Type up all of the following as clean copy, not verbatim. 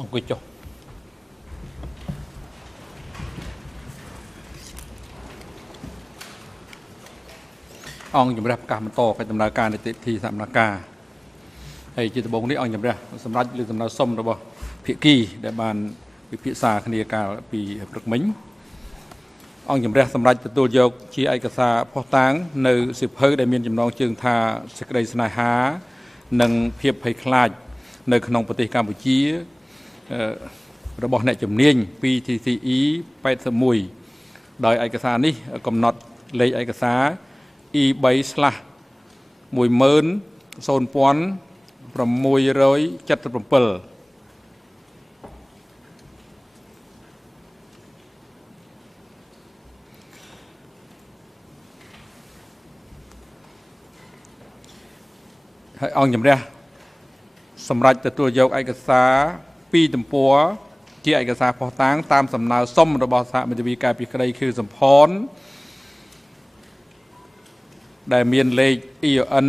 អង្គុយចុះអង្គជំរះប្រកាសបន្តកិច្ចដំណើរការនីតិវិធីសកម្មភាពហើយជាដំបូងនេះអង្គជំរះសម្រាប់លើដំណើរសុំរបស់ភាគីដែលបានពិភាក្សាគ្នាកាលពីព្រឹកមិញអង្គជំរះសម្រាប់ទទួលយកជាឯកសារផុសតាងនៅសិភៅដែលមានចំណងជើងថាសេចក្តីស្នេហានិងភាពភ័យខ្លាចនៅក្នុងប្រទេសកម្ពុជារបស់អ្នកជំនាញ PTCE 81ដោយឯកសារនេះកំណត់លេខឯកសារ E3/10000 ហើយអង្គជំរះសម្រាប់ទទួលយកឯកសារ2ទំព័រជាឯកសារផុសតាងតាមសំណើសុំរបស់សហមេធាវីការពីក្តីគឺសម្ផនដែលមានលេខ EON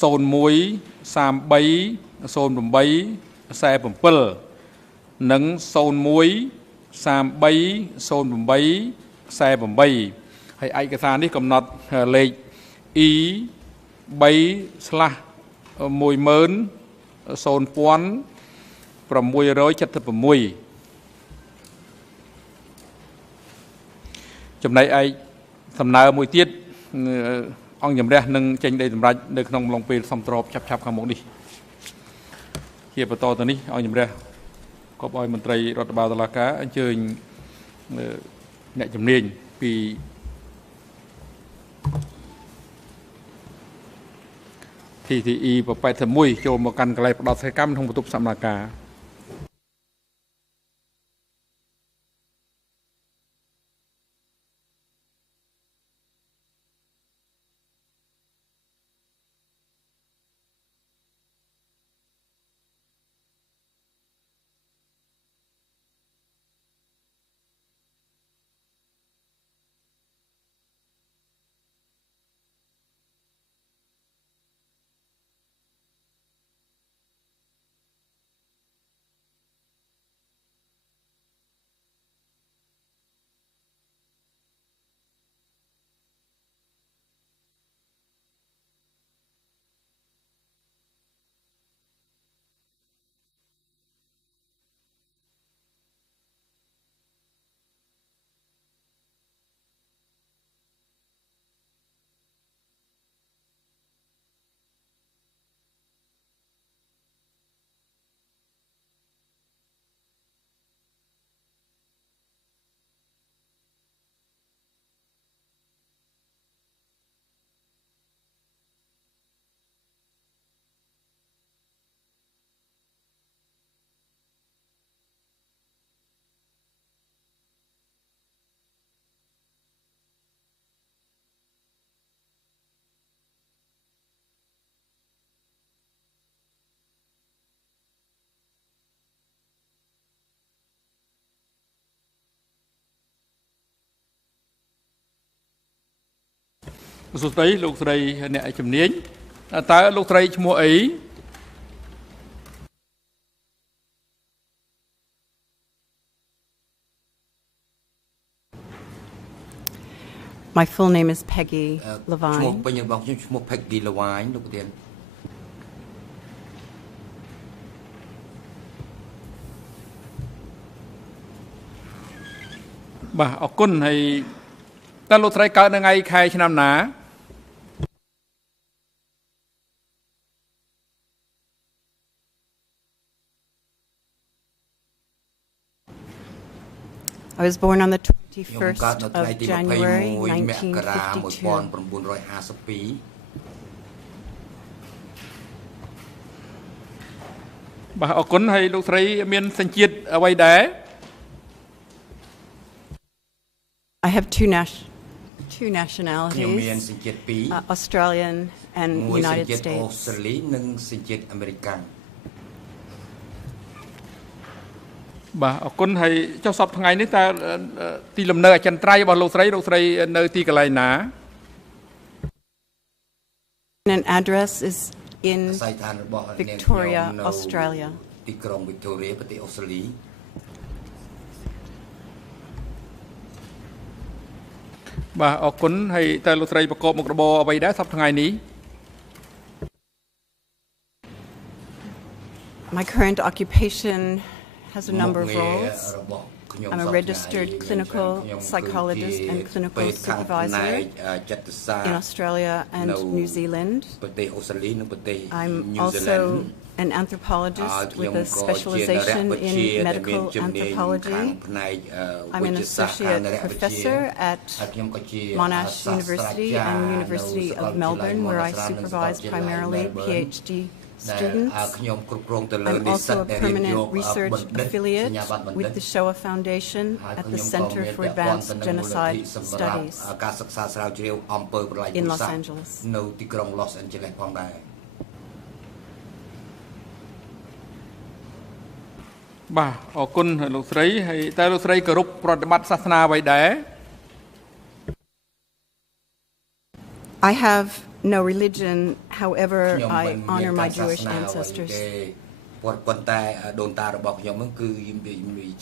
01330847និង01330848ហើយឯកសារនេះកំណត់លេខ E3/10000 ចំណែកឯសំណើមួយទៀតអង្គជំរះនឹងចេញដីសម្រេចនៅក្នុងអំឡុងពេលសំត្របឆាប់ៗខាងមុខនេះជាបន្តទៅនេះអង្គជំរះក៏ឲ្យមន្ត្រីរដ្ឋបាលតុលាការអញ្ជើញអ្នកជំនាញពីTTE 81ចូលមកកាន់កន្លែងផ្ដោតសេកម្មក្នុងបន្ទប់សកម្មភាពសួស្តីលោកស្រីអ្នកជំនាញតើលោកស្រីឈ្មោះអី My full name is Peggy Levine. ឈ្មោះពេញរបស់ខ្ញុំឈ្មោះ Peggy Levine លោកប្រធានបាទអរគុណហើយតើលោកស្រីកើតនៅថ្ងៃខែឆ្នាំណា I was born on the 21st of January 1952. បាទអរគុណហើយលោកស្រីមានសញ្ជាតិអ្វីដែរ I have two nationalities, Australian and United States. អូស្ត្រាលីនិងសញ្ជាតិអាមេរិក បាទអរគុណហើយចុះសប្តាហ៍ថ្ងៃនេះតើទីលំនៅអចិន្ត្រៃយ៍របស់លោកស្រីនៅទីកន្លែងណា An address is in Victoria, Australia. ទីក្រុង Victoria ប្រទេសអូស្ត្រាលី បាទអរគុណហើយតើលោកស្រីប្រកបមុខរបរអ្វីដែរសប្តាហ៍ថ្ងៃនេះ My current occupation has a number of roles. I'm a registered clinical psychologist and clinical supervisor in Australia and New Zealand. I'm also an anthropologist with a specialization in medical anthropology. I'm an associate professor at Monash University and University of Melbourne, where I supervise primarily PhD students. I'm also a permanent research affiliate with the Shoah Foundation at the Center for Advanced Genocide Studies in Los Angeles. នៅទីក្រុង Los Angeles ផងដែរ បាទអរគុណលោកស្រីហើយតើលោកស្រីគោរពប្រតិបត្តិសាសនាអ្វីដែរ I have no religion, however, I honor my Jewish ancestors. ប៉ុន្តែដូនតារបស់ខ្ញុំហ្នឹងគឺ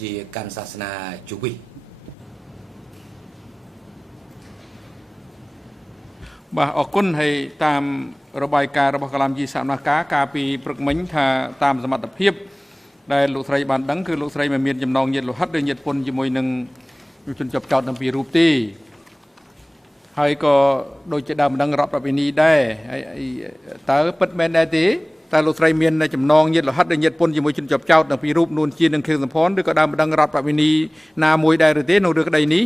ជាកាន់សាសនាជូវីស បាទអរគុណហើយតាមរបាយការណ៍របស់កាឡាំជីសមនការកាលពីព្រឹកមិញថាតាមសមត្ថភាពដែលលោកស្រីបានដឹងគឺលោកស្រីមិនមានចំណងញាតិលោហិតឬញាតិពុនជាមួយនឹងជនជាប់ចោតទាំងពីររូបទេហើយក៏ដូចជាដើមដឹងរដ្ឋប្រពៃណីដែរហើយតើពិតមែនដែរទេតើលោកស្រីមានចំណងញាតិលោហិតឬញាតិពុនជាមួយជនជាប់ចោតទាំងពីររូបនួនជានិងខៀវសំផនឬក៏ដើមដឹងរដ្ឋប្រពៃណីណាមួយដែរឬទេនៅរឿងក្តីនេះ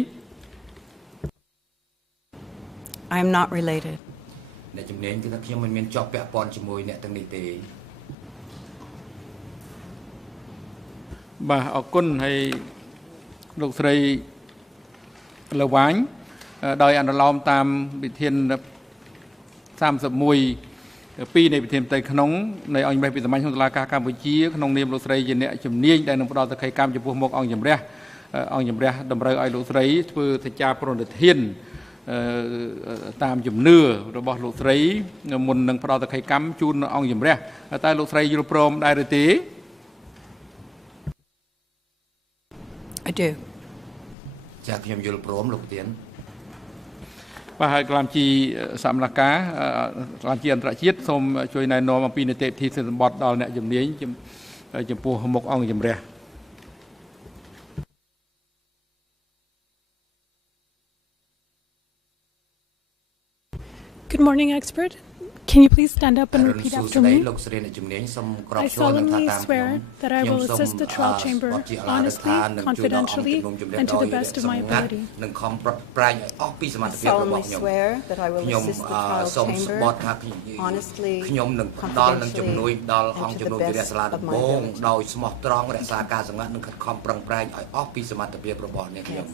I am not related. អ្នកជំនាញគឺថាខ្ញុំមិនមានជាប់ពាក់ព័ន្ធជាមួយអ្នកទាំងនេះទេ បាទអរគុណហើយលោកស្រីលវាញដោយអនុលោមតាមវិធាន31 ពីនៃវិធានផ្ទៃក្នុងនៃអង្គមេពីសមាជិកតុលាការកម្ពុជាក្នុងនាមលោកស្រីជាអ្នកជំនាញដែលនឹងផ្ដល់សក្ខីកម្មចំពោះមុខអង្គជំរះតម្រូវឲ្យលោកស្រីធ្វើសច្ចាប្រណិធានតាមជំនឿរបស់លោកស្រីមុននឹងផ្ដល់សក្ខីកម្មជូនអង្គជំរះតែលោកស្រីយល់ព្រមដែរឬទេ I do. ចាខ្ញុំយល់ព្រមលោកទៀន បាទហើយកលាមជីសមនការកលាមជីអន្តរជាតិសូមជួយណែនាំអំពីនីតិវិធីសម្បត្តិដល់អ្នកជំនាញចំពោះមុខអង្គជំរះ Good morning, expert. Can you please stand up and repeat after me? I solemnly swear that I will assist the trial chamber honestly, confidentially, and to the best of my ability. I solemnly swear that I will assist the trial chamber honestly, confidentially, and to the best of my ability. Yes.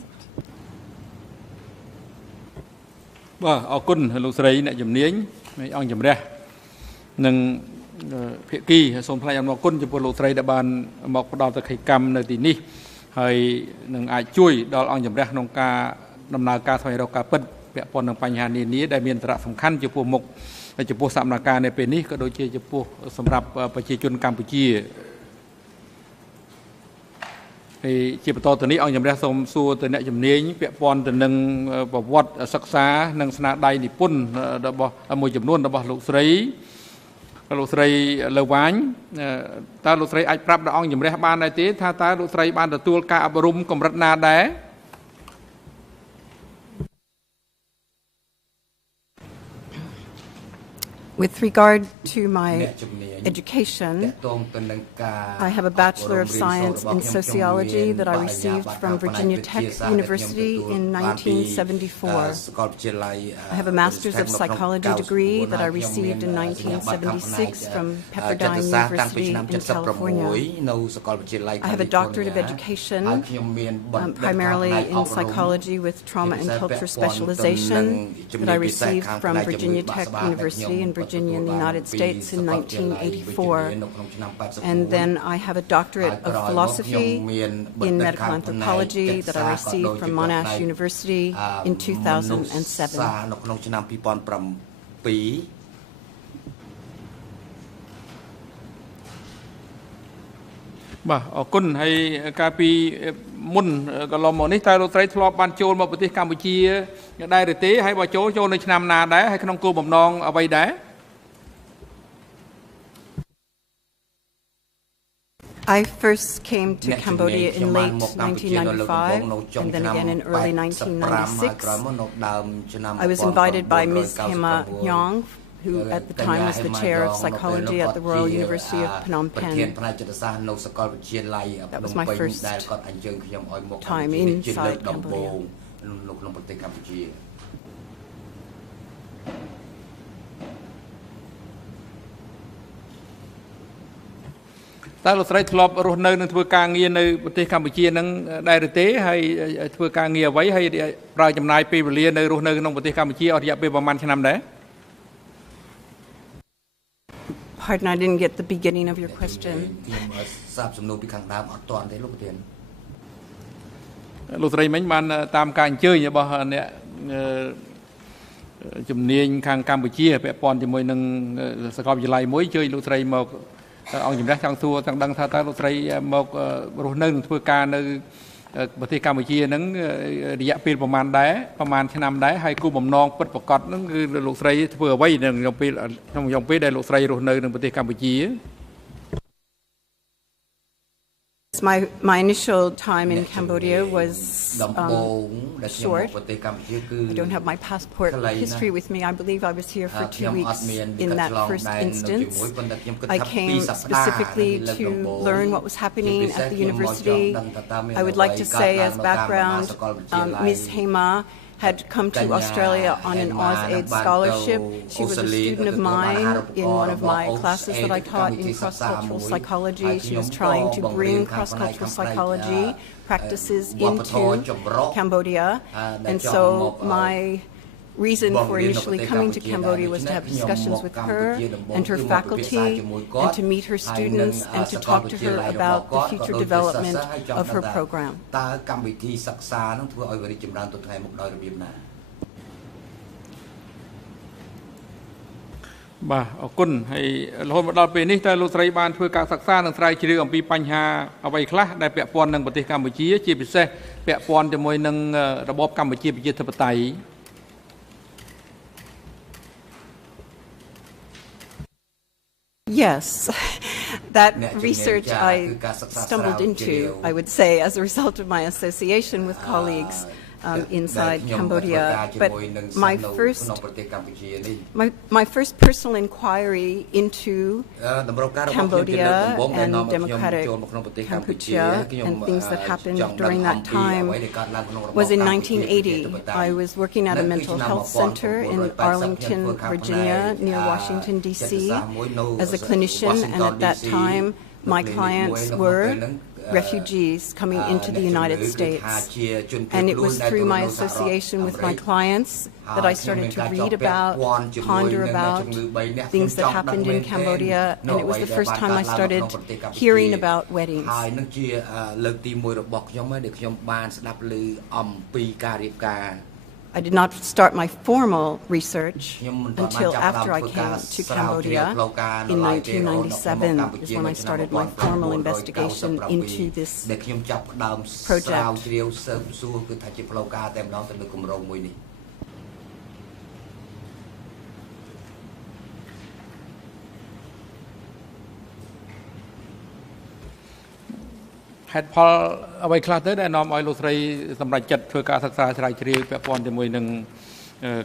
បាទអរគុណលោកស្រីអ្នកជំនាញអង្គជំរះនិងភាគីសូមថ្លែងអំណរគុណចំពោះលោកស្រីដែលបានមកផ្ដល់សក្ខីកម្មនៅទីនេះហើយនឹងអាចជួយដល់អង្គជំរះក្នុងការដំណើរការស្វែងរកការពិតពាក់ព័ន្ធនឹងបញ្ហានានាដែលមានសារៈសំខាន់ចំពោះមុខចំពោះសកម្មភាពនៅពេលនេះក៏ដូចជាចំពោះសម្រាប់ប្រជាជនកម្ពុជាហើយជាបន្តទៅនេះអង្គជំរះសូមសួរទៅអ្នកជំនាញពាក់ព័ន្ធទៅនឹងប្រវត្តិសិក្សានិងស្នាដៃនិពន្ធរបស់មួយចំនួនរបស់លោកស្រីលើវ៉ាញតើលោកស្រីអាចប្រាប់ដល់អង្គជំរះបានដែរទេថាតើលោកស្រីបានទទួលការអប់រំកម្រិតណាដែរ With regard to my education, I have a Bachelor of Science in Sociology that I received from Virginia Tech University in 1974. I have a Master's of Psychology degree that I received in 1976 from Pepperdine University in California. I have a Doctorate of Education, primarily in Psychology with Trauma and Culture Specialization that I received from Virginia Tech University in Virginia in the United States in 1984. And then I have a doctorate of philosophy in medical anthropology that I received from Monash University in 2007. បាទអរគុណហើយកាលពីមុនកន្លងមកនេះតើលោកស្រីធ្លាប់បានចូលមកប្រទេសកម្ពុជាដែរឬទេហើយបើចូលនៅឆ្នាំណាដែរហើយក្នុងគោលបំណងអ្វីដែរ I first came to Cambodia in late 1995 and then again in early 1996. I was invited by Ms Khmer, who at the time was the chair of psychology at the Royal University of Phnom Penh. That was my first time inside Cambodia. តើលោកស្រីធ្លាប់រស់នៅនិងធ្វើការងារនៅប្រទេសកម្ពុជានឹងដែរឬទេហើយធ្វើការងារអ្វីហើយប្រើចំណាយពេលវេលានៅរស់នៅក្នុងប្រទេសកម្ពុជាអស់រយៈពេលប្រហែលឆ្នាំដែរ Pardon, I didn't get the beginning of your question. សាបសំណួរពីខាងដើមអត់ទាន់ទេលោកប្រធានលោកស្រីមិញបានតាមការអញ្ជើញរបស់អ្នកជំនាញខាងកម្ពុជាពាក់ព័ន្ធជាមួយនឹងសាកលវិទ្យាល័យមួយជួយលោកស្រីមកអង្គជំនះចង់សួរចង់ដឹងថាតើលោកស្រីមករស់នៅនិងធ្វើការនៅប្រទេសកម្ពុជានឹងរយៈពេលប្រហែលឆ្នាំដែរហើយគូបំណងពិតប្រាកដនឹងគឺលោកស្រីធ្វើអ្វីនៅក្នុងពេលដែលលោកស្រីរស់នៅក្នុងប្រទេសកម្ពុជា My initial time in Cambodia was short. I don't have my passport history with me. I believe I was here for 2 weeks in that first instance. I came specifically to learn what was happening at the university. I would like to say as background, Ms Hema had come to Australia on an AusAid scholarship. She was a student of mine in one of my classes that I taught in cross-cultural psychology. She was trying to bring cross-cultural psychology practices into Cambodia. And so my reason for initially coming to Cambodia was to have discussions with her and her faculty and to meet her students and to talk to her about the future development of her program. បាទអរគុណហើយរហូតមកដល់ពេលនេះតើលោកស្រីបានធ្វើការសិក្សានិងស្រាវជ្រាវអំពីបញ្ហាអ្វីខ្លះដែលពាក់ព័ន្ធនឹងប្រទេសកម្ពុជាជាពិសេសពាក់ព័ន្ធជាមួយនឹងរបបកម្ពុជាប្រជាធិបតេយ្យ Yes, that research I stumbled into, I would say, as a result of my association with colleagues inside Cambodia. But my first personal inquiry into Cambodia and democratic Kampuchea and things that happened during that time was in 1980. I was working at a mental health center in Arlington, Virginia, near Washington, D.C. as a clinician, and at that time my clients were refugees coming into the United States. And it was through my association with my clients that I started to read about, ponder about things that happened in Cambodia, and it was the first time I started hearing about weddings. I did not start my formal research until after I came to Cambodia in 1997 is when I started my formal investigation into this project. ហេតុផលអ្វីខ្លះទៅដែលនាំឲ្យលោកស្រីសម្រេចចិត្តធ្វើការសិក្សាស្រាវជ្រាវពាក់ព័ន្ធជាមួយនឹង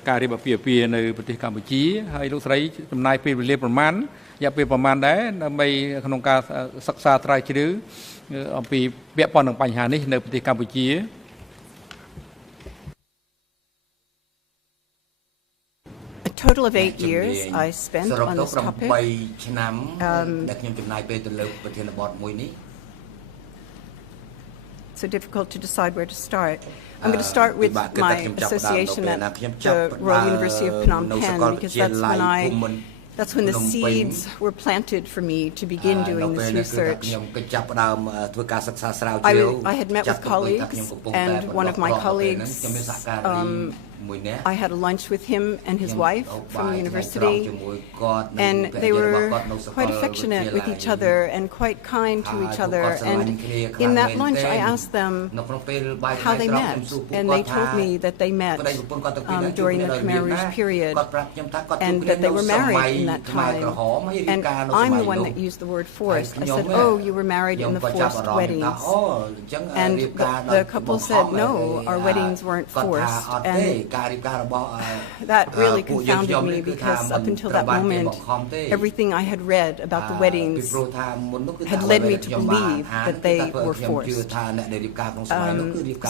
ការរៀបអាពាហ៍ពិពាហ៍នៅប្រទេសកម្ពុជាហើយលោកស្រីចំណាយពេលវេលាប្រមាណរយៈពេលប្រមាណដែរដើម្បីក្នុងការសិក្សាស្រាវជ្រាវអំពីពាក់ព័ន្ធនឹងបញ្ហានេះនៅប្រទេសកម្ពុជា A total of 8 years I spent on this topic. So difficult to decide where to start. I'm going to start with my association at the Royal University of Phnom Penh because that's when the seeds were planted for me to begin doing this research. I had met with colleagues, and one of my colleagues I had a lunch with him and his wife from the university, and they were quite affectionate with each other and quite kind to each other. And in that lunch, I asked them how they met, and they told me that they met during the Khmer Rouge period, and that they were married in that time. And I'm the one that used the word forced. I said, "Oh, you were married in the forced weddings." And the couple said, "No, our weddings weren't forced." And that really confounded me, because up until that moment, everything I had read about the weddings had led me to believe that they were forced.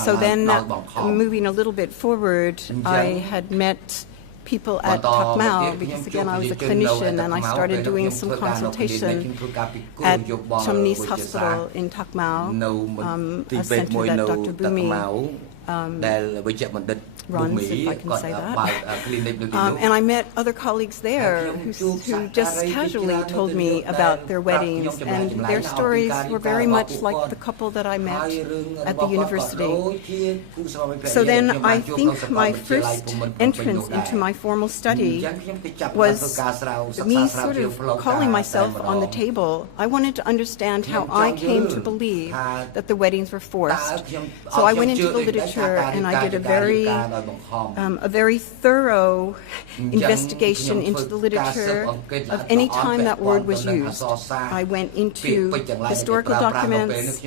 So then, moving a little bit forward, I had met people at Khmer, because again I was a clinician, and I started doing some consultation at Chumni's Hospital in Khmer, a center that Dr. Bumi runs, if I can say that. And I met other colleagues there who just casually told me about their weddings, and their stories were very much like the couple that I met at the university. So then I think my first entrance into my formal study was me sort of calling myself on the table. I wanted to understand how I came to believe that the weddings were forced. So I went into the literature, and I did a very thorough investigation into the literature of any time that word was used. I went into historical documents,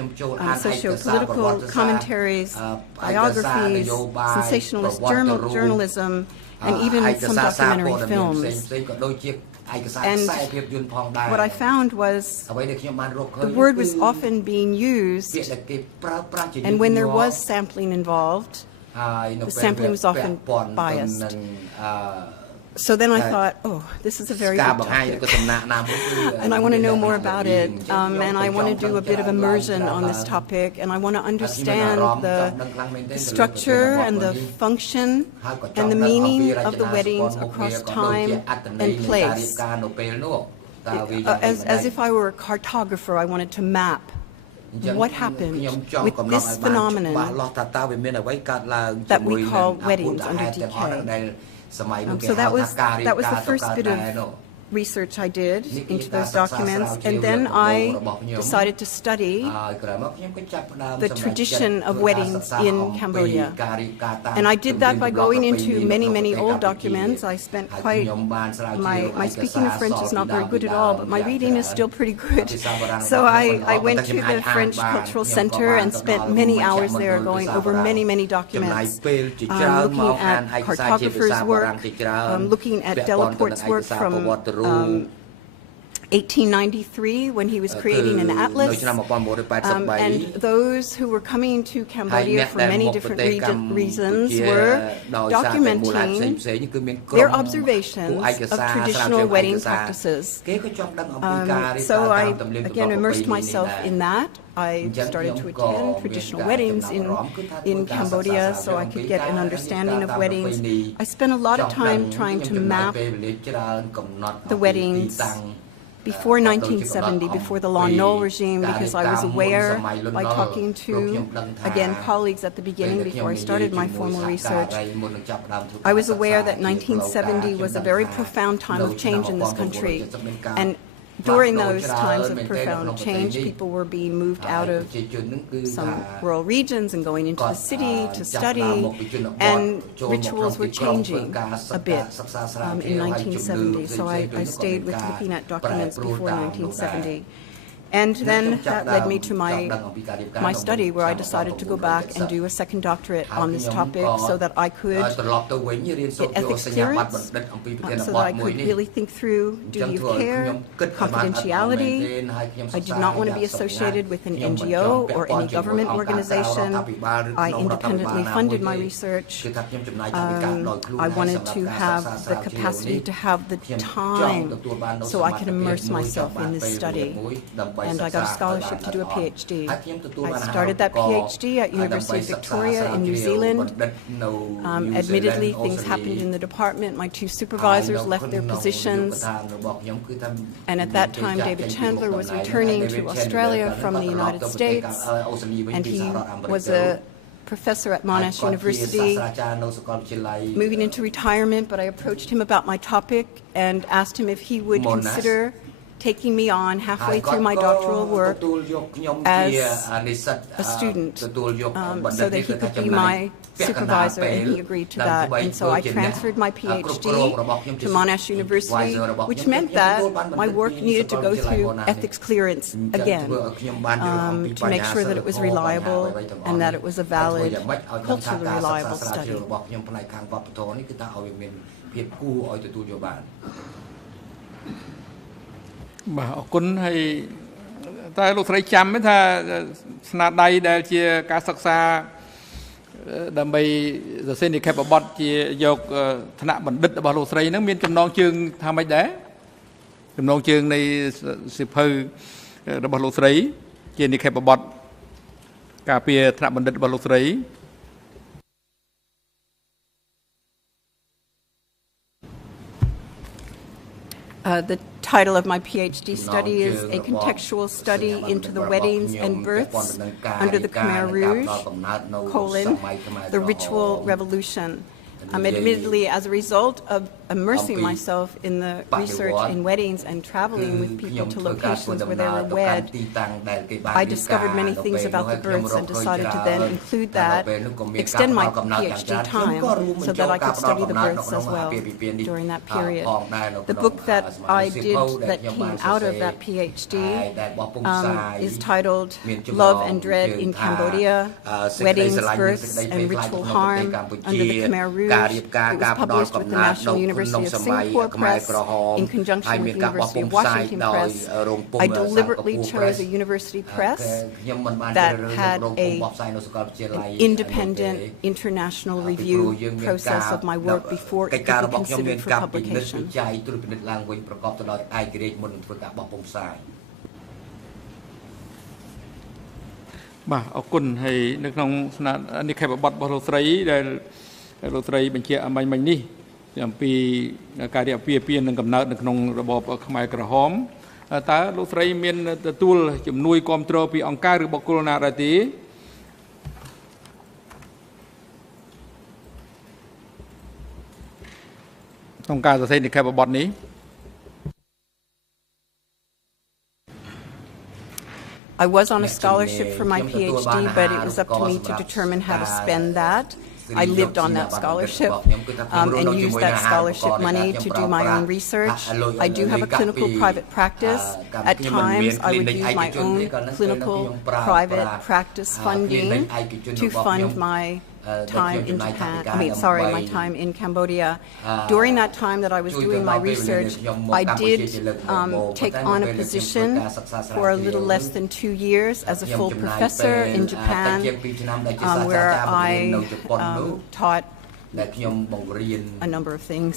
socio-political commentaries, biographies, sensationalist journalism, and even some documentary films. And what I found was the word was often being used, and when there was sampling involved, the sampling was often biased. So then I thought, oh, this is a very good topic, and I want to know more about it, and I want to do a bit of immersion on this topic, and I want to understand the structure and the function and the meaning of the weddings across time and place. As if I were a cartographer, I wanted to map what happened with this phenomenon that we call weddings under decay. So that was the first bit of research I did into those documents, and then I decided to study the tradition of weddings in Cambodia. And I did that by going into many old documents. I spent my speaking of French is not very good at all, but my reading is still pretty good. So I went to the French Cultural Center and spent many hours there going over many documents, looking at cartographers' work, looking at Delaporte's work from 1893, when he was creating an atlas, and those who were coming to Cambodia for many different reasons were documenting their observations of traditional wedding practices. So I again immersed myself in that. I started to attend traditional weddings in Cambodia so I could get an understanding of weddings. I spent a lot of time trying to map the weddings before 1970, before the Lon Nol regime, because I was aware, by talking to, again, colleagues at the beginning before I started my formal research, I was aware that 1970 was a very profound time of change in this country. And during those times of profound change, people were being moved out of some rural regions and going into the city to study, and rituals were changing a bit in 1970. So I stayed with looking at documents before 1970. And then that led me to my study, where I decided to go back and do a second doctorate on this topic so that I could get ethics clearance, so that I could really think through duty of care, confidentiality. I did not want to be associated with an NGO or any government organization. I independently funded my research. I wanted to have the capacity to have the time so I could immerse myself in this study. And I got a scholarship to do a PhD. I started that PhD at University of Victoria in New Zealand. Admittedly, things happened in the department. My two supervisors left their positions. And at that time, David Chandler was returning to Australia from the United States. And he was a professor at Monash University, moving into retirement, but I approached him about my topic and asked him if he would consider taking me on halfway through my doctoral work as a student so that he could be my supervisor, and he agreed to that. And so I transferred my PhD to Monash University, which meant that my work needed to go through ethics clearance again to make sure that it was reliable and that it was a valid, culturally reliable study. បាទអរគុណហើយតែលោកស្រីចាំទេថាស្នាដៃដែលជាការសិក្សាដើម្បីសរសេរនិក្ខេបបទជាយកឋានៈបណ្ឌិតរបស់លោកស្រីហ្នឹងមានចំណងជើងថាម៉េចដែរចំណងជើងនៃសិភៅរបស់លោកស្រីជានិក្ខេបបទការពារឋានៈបណ្ឌិតរបស់លោកស្រី The title of my PhD study is A Contextual Study into the Weddings and Births under the Khmer Rouge, the Ritual Revolution. Admittedly, as a result of immersing myself in the research in weddings and traveling with people to locations where they were wed, I discovered many things about the births and decided to then include that, extend my PhD time so that I could study the births as well during that period. The book that I did that came out of that PhD is titled Love and Dread in Cambodia, Weddings, Births and Ritual Harm under the Khmer Rouge. It was published with the National University of Singapore Press in conjunction with the University of Washington Press. I deliberately chose a university press that had an independent international review process of my work before it could be considered for publication. បាទអរគុណហើយនៅក្នុងស្នានិក្ខេបបទរបស់លោកស្រីដែលលោកស្រីបញ្ជាក់អំបញ្ញនេះអំពីការរៀបពាពីនឹងកំណើតនៅក្នុងរបបខ្មែរក្រហមតើលោកស្រីមានទទួលជំនួយគាំទ្រពីអង្គការឬបុគ្គលណាដែរទេក្នុងការសរសេរនិក្ខេបបទនេះ I was on a scholarship for my PhD, but it was up to me to determine how to spend that. I lived on that scholarship and used that scholarship money to do my own research. I do have a clinical private practice. At times, I would use my own clinical private practice funding to fund my time in Japan, my time in Cambodia. During that time that I was doing my research, I did take on a position for a little less than 2 years as a full professor in Japan, where I taught a number of things.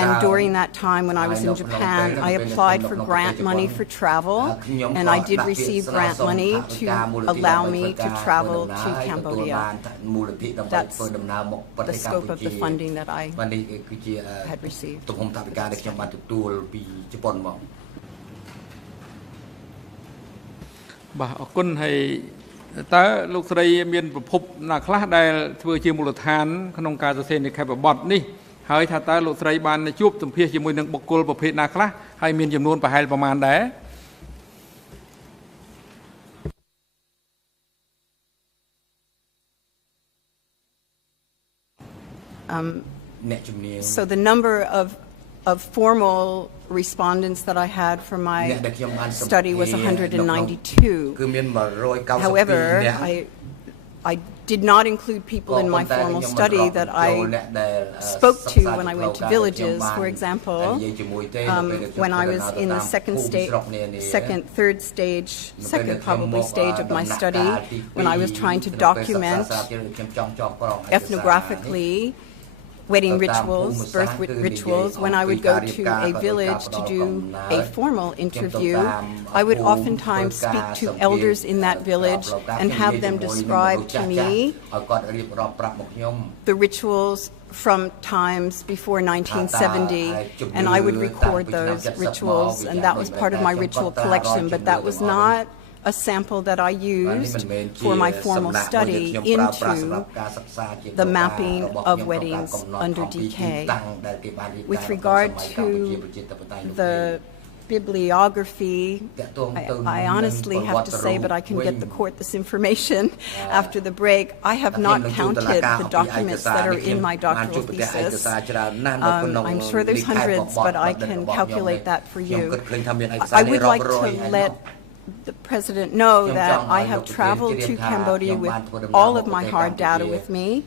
And during that time when I was in Japan, I applied for grant money for travel, and I did receive grant money to allow me to travel to Cambodia. That's the scope of the funding that I had received. បាទអរគុណហើយតើលោកស្រីមានប្រភពណាខ្លះដែលធ្វើជាមូលដ្ឋានក្នុងការសរសេរនិក្ខេបបទនេះហើយថាតើលោកស្រីបានជួបសម្ភាសជាមួយនឹងបុគ្គលប្រភេទណាខ្លះហើយមានចំនួនប្រហែលប្រមាណដែរ So the number of formal respondents that I had for my study was 192. However, I did not include people in my formal study that I spoke to when I went to villages. For example, when I was in the second probably stage of my study, when I was trying to document ethnographically wedding rituals, birth rituals, when I would go to a village to do a formal interview, I would oftentimes speak to elders in that village and have them describe to me the rituals from times before 1970, and I would record those rituals, and that was part of my ritual collection, but that was not a sample that I used for my formal study into the mapping of weddings under DK. With regard to the bibliography, I honestly have to say, but I can get the court this information after the break. I have not counted the documents that are in my doctoral thesis. I'm sure there's hundreds, but I can calculate that for you. I would like to let the President know that I have traveled to Cambodia with all of my hard data with me.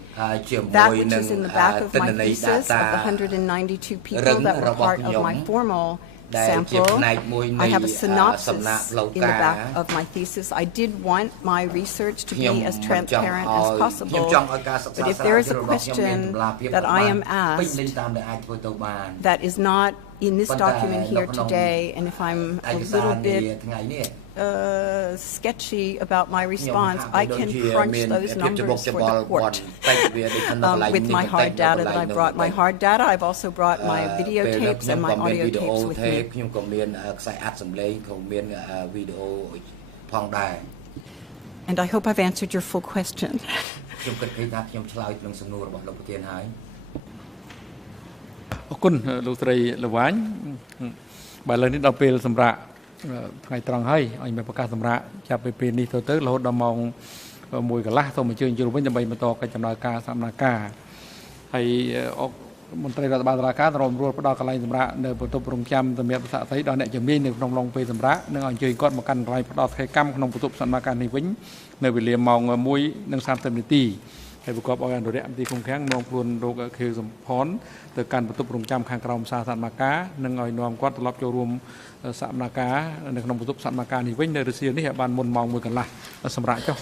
That which is in the back of my thesis of the 192 people that were part of my formal sample. I have a synopsis in the back of my thesis. I did want my research to be as transparent as possible, but if there is a question that I am asked that is not in this document here today, and if I'm a little bit sketchy about my response, I can crunch those numbers for the court with my hard data that I brought. My hard data, I've also brought my videotapes and my audio tapes with me. And I hope I've answered your full question. អរគុណលោកស្រីលវ៉ាញបាទឥឡូវនេះដល់ពេលសម្រាប់ថ្ងៃត្រង់ហើយឲ្យមានប្រកាសសម្រាប់ចាប់ពីពេលនេះទៅរហូតដល់ម៉ោង 1 កន្លះសូមអញ្ជើញចូលវិញដើម្បីបន្តកិច្ចដំណើរការសកម្មភាពហើយមន្ត្រីរដ្ឋបាលតុលាការរំរួលផ្ដល់កន្លែងសម្រាប់នៅបន្ទប់រងចាំសម្រាប់សាកសីដល់អ្នកជំនាញនៅក្នុងឡុងពេលសម្រាប់និងអញ្ជើញគាត់មកកាន់កន្លែងផ្ដល់ថ្ងៃកម្មក្នុងបន្ទប់សកម្មភាពនេះវិញនៅវេលាម៉ោង 1:30 នាទី ហើយប្រកបឲ្យអនុរិយមន្ត្រីឃុំឃាំងនាំខ្លួនលោកខៀវសំផនទៅកាន់បន្ទប់រងចាំខាងក្រោមសាសនការនិងឲ្យនាំគាត់ត្រឡប់ចូលរួមសកម្មភាពនៅក្នុងបន្ទប់សកម្មភាពនេះវិញនៅរសៀលនេះឲ្យបានមុនម៉ោង 1 កន្លះសម្រាប់ចុះ